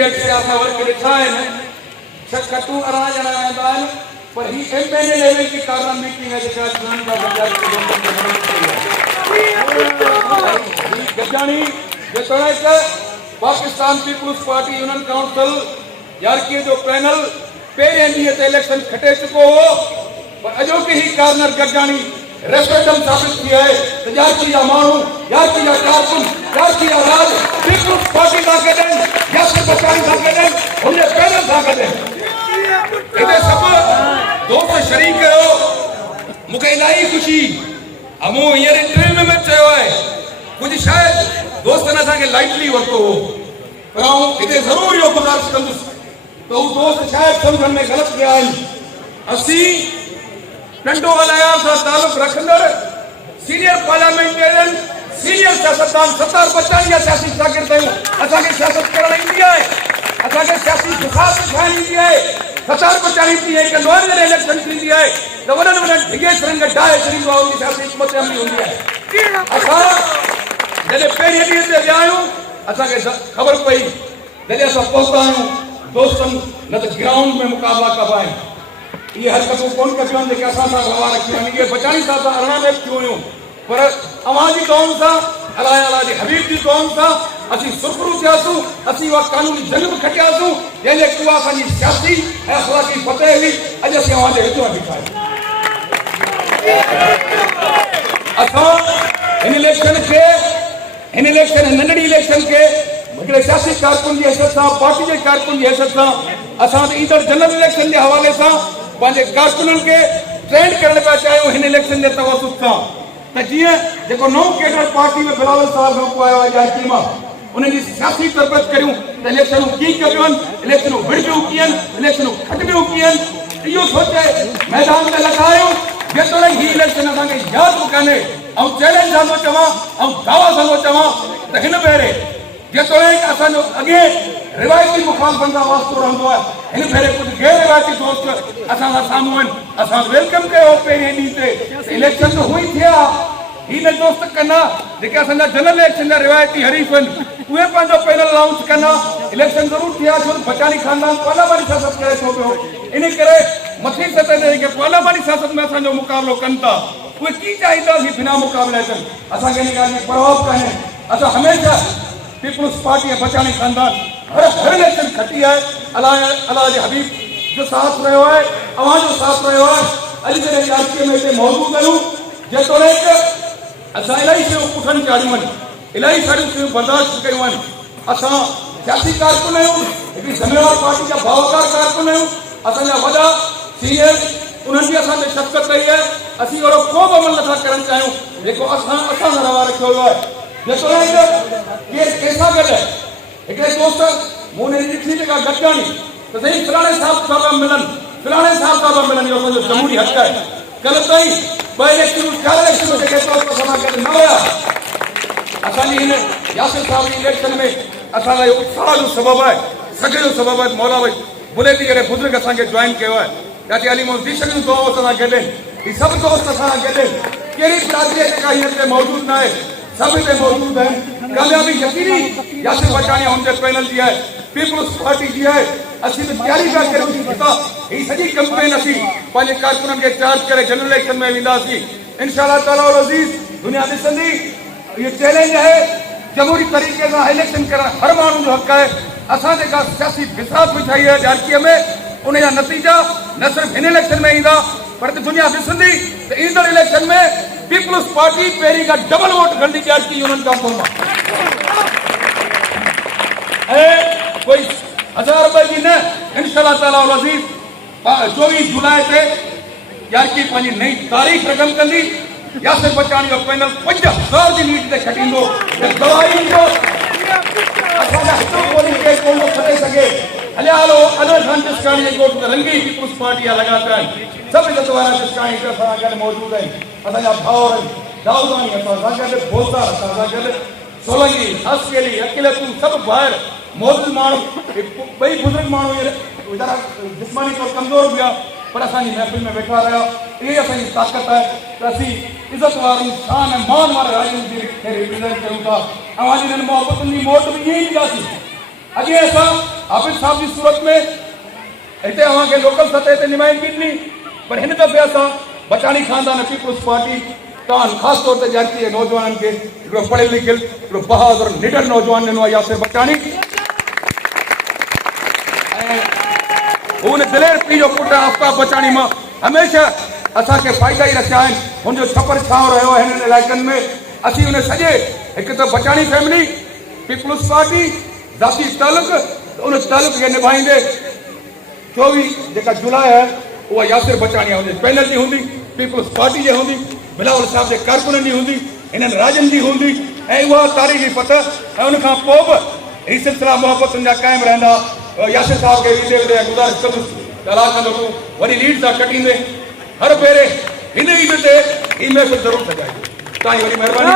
कैंडिडेट सियासा वर्ग ॾिठा आहिनि 6 अरां ॼणा वेंदा आहिनि पर ही MLA लेवल की कारनाम मीटिंग है जेका चुनाव का गजानी जेतोणीकि Pakistan Peoples Party union council यारकी जो पैनल पहिरें ॾींहं ते इलेक्शन खटे चुको हो पर अॼोके ही कार्नर गजानी रेफरेंडम साबित थी है त यारकी जा माण्हू यारकी जा कारकुन यारकी जा राज पीपुल्स पार्टी सां गॾु यासिर बचाणी सां गॾु हुनजे पैनल सां गॾु इते सब दोस्त शरीक कयो मूंखे इलाही ख़ुशी मूं हींअर इंटरव्यू में चयो आहे कुछ शायद दोस्तनि असांखे लाइटली वरितो हो पर आउं हिते ज़रूरु इहो गुज़ारिश कंदुसि त हू दोस्त शायद सम्झण में ग़लति विया आहिनि असीं नंढो ॻाल्हाइण सां तालुक़ रखंदड़ सीनियर पार्लियामेंटेरियन सीनियर सियासतदान सत्तार बचाणी जा सियासी शागिर्द आहियूं असांखे सियासत करणु ईंदी आहे असांखे सियासी फ़साद ठाहिणु ईंदी आहे सत्तार बचाणी थी है कि नॉर्मल इलेक्शन थींदी है तो वडन वडन ढिगेश्वरन के डाए छॾींदो आहे उनजी सियासी हिकमत अमली हूंदी आहे असां जॾहिं पहिरें ॾींहं ते विया आहियूं असांखे ख़बर पई जॾहिं असां पहुता आहियूं दोस्तनि न त ग्राउंड में मुक़ाबला कबा आहिनि इहे हरकतूं कोन कबियूं आहिनि जेके असां सां रवा रखियूं आहिनि इहे बचाणी सां अरिड़हं में थियूं हुयूं पर अवां जी क़ौम सां अलाए अला जी हबीब जी क़ौम सां असीं सुरखरू थियासूं असीं उहा कानूनी जंग बि खटियासूं जंहिंजे उहा असांजी सियासी ऐं अख़लाक़ी फतेह हुई अॼु असीं अवां जे विच में बीठा आहियूं असां हिन इलेक्शन नंढड़ी इलेक्शन खे हिकिड़े सियासी कारकुन जी हैसियत सां पार्टी जे कारकुन जी हैसियत सां असां ईंदड़ जनरल इलेक्शन जे हवाले सां पंहिंजे कारकुननि खे ट्रेंड करण पिया चाहियूं हिन इलेक्शन जे तवसुत सां त जीअं जेको नओं कैडर पार्टी में बिलावल साहब खां आयो आहे जाती मां उनजी सियासी तरबियत करियूं त इलेक्शनूं कीअं कबियूं आहिनि इलेक्शनूं विड़बियूं कीअं आहिनि इलेक्शनूं खटबियूं कीअं आहिनि इहो सोचे मैदान में लॻायूं जेतोणीकि ही इलेक्शन असांखे यादि बि कान्हे ऐं चैलेंज सां थो चवां ऐं दावा सां थो चवां त हिन भेरे जेतोणीकि असांजो अॻे रिवायती मुखालफ़नि सां वास्तो रहंदो आहे हिन भेरे कुझु गैर रिवायती दोस्त असां सां साम्हूं आहिनि असां वेलकम कयो पहिरें ॾींहं ते इलेक्शन त हुई थिया ही न दोस्त कन्ना जेके असांजा जनरल इलेक्शन जा रिवायती हरीफ़ आहिनि उहे पंहिंजो पैनल लॉन्च कन्ना इलेक्शन ज़रूरु थिया छो त बचाणी ख़ानदान पार्लियामानी सियासत करे थो पियो इन करे मथी सतह ते जेके पार्लियामानी सियासत में असांजो मुक़ाबिलो कनि था उहे कीअं चाहींदासीं बिना मुक़ाबले अचनि असांखे इन ॻाल्हि में परवाह कान्हे असां हमेशह पीपुल्स पार्टी ऐं बचाणी ख़ानदान हर इलेक्शन खटी आहे अलाह जे हबीब जो साथ रहियो आहे अवां जो साथ रहियो आहे अॼु जॾहिं यादगीअ में हिते मौजूदु आहियूं जेतोणीकि असां इलाही शयूं पुठनि चाढ़ियूं आहिनि इलाही सारियूं शयूं बर्दाश्त कयूं आहिनि असां सियासी कारकुन आहियूं हिकिड़ी ज़िम्मेवार पार्टी जा बावकार कारकुन आहियूं असांजा वॾा सीनियर उन्हनि जी असां ते शफ़क़त रही आहे असीं अहिड़ो को बि अमल नथा करणु चाहियूं जेको असां सां रवा रखियो वियो आहे जेतोणीकि कंहिंसां गॾु हिकिड़े दोस्त मूं हुन जी ॾिठी जेका गॾिजाणी त साईं फलाणे साहब सां मिलनि फलाणे साहब सां मिलनि इहो असांजो जमहूरी हक़ आहे कल्ह ताईं 2 इलेक्शनूं 4 इलेक्शनूं जेके दोस्त असां गॾु न हुया असांजी हिन यासिर साहब जी इलेक्शन में असां लाइ उत्साह जो सबबु आहे सघ जो सबबु आहे मौला भाई बुलेटी जहिड़े बुज़ुर्ग असांखे जॉइन कयो आहे चाची अली मोहम्मद जी दोस्त असां गॾु आहिनि ही सभु दोस्त असां गॾु आहिनि कहिड़ी बिरादरी जेका हींअर ते मौजूदु न आहे सभु हिते मौजूदु आहिनि कामयाबी यकीनी यासिर बचाणी हुनजे पैनल जी आहे पीपुल्स पार्टी जी आहे असीं त तयारी पिया करियूं ही सॼी कैंपेन असीं पंहिंजे कारकुननि खे चार्ज करे जनरल इलेक्शन में वेंदासीं इंशाअल्लाह ताला और अज़ीज़ दुनिया ॾिसंदी इहो चैलेंज आहे जमहूरी तरीक़े सां इलेक्शन करणु हर माण्हू जो हक़ आहे असां जेका सियासी बिसात विछाई आहे ॼाणकीअ में उनजा नतीजा न सिर्फ़ु हिन इलेक्शन में ईंदा पर दुनिया ॾिसंदी त ईंदड़ इलेक्शन में पीपुल्स पार्टी पहिरीं खां डबल वोट खणंदी ॼाणकी यूनियन काउंसिल मां ऐं कोई 1000 रुपए जी न इंशाअल्लाह ताला और अज़ीज़ 24 जुलाई ते ॼाणकी पंहिंजी नई तारीख़ रक़म कंदी यासिर बचाणी जो पैनल 5000 जी लीड ते खटींदो दवाई जो असांजा हिकु पोलिंग केस कोन खटे सघे हलिया हलो अनवर खान चिस्काणी जे ॻोठ में रंगी पीपुल्स पार्टी जा लॻा पिया आहिनि सभु इज़त वारा चिस्काणी असां गॾु मौजूदु आहिनि असांजा भाउर आहिनि दाऊदानी असां गॾु भोसार असां गॾु सोलंगी हसकेली अकिलतूं सभु ॿाहिरि मौजूदु माण्हू ॿई बुज़ुर्ग माण्हू वीचारा जिस्मानी तौरु कमज़ोर हुआ पर असांजी महफ़िल में वेठा रहिया इहे असांजी ताक़त आहे त असीं इज़त वारनि शान ऐं मान वारे राजनीति खे रिप्रेज़ेंट कयूं था ऐं अॼु हिननि मोहबतुनि जी मोट बि ईअं ई ॾींदासीं अॻे असां आबिद साहब की सूरत में इतने अवां लोकल सतह ते नुमाइंदगी ॾिनी, पर हिन दफ़े असां बचाणी खानदान पीपल्स पार्टी तव्हां ख़ासि तौर ते ॼाती है नौजवान के हिकिड़ो पढ़ियल लिखियल हिकिड़ो बहादुर निडर नौजवान ॾिनो आहे यासिर बचाणी। उन दिलेर पी जो पुट आफ्ताब बचाणी मां हमेशह असांखे फ़ाइदा ई रखिया आहिनि। हुनजो छपर छांव रहियो आहे हिन इलाइक़नि में। असीं उन सॼे हिकु त बचाणी फैमिली पीपल्स पार्टी ज़ाती तालुक उन तालुक खे निभाईंदे 24 जेका जुलाई है उहा यासिर बचाणी हुनजे पैनल जी हूंदी, पीपल्स पार्टी जे हूंदी, बिलावल साहब जे कारकुननि जी हूंदी, हिननि राजन जी हूंदी ऐं उहा तारीख़ी फतह ऐं उनखां पोइ बि ही सिलसिला मोहबतुनि जा क़ाइमु रहंदा। यासिर साहब खे विदे विदे गुज़ारिश कंदुसि तलाक कंदो तूं वरी लीड सां कटींदे हर भेरे हिन ईद ते ही महफ़िल ज़रूरु सजाइजो। तव्हांजी वॾी महिरबानी।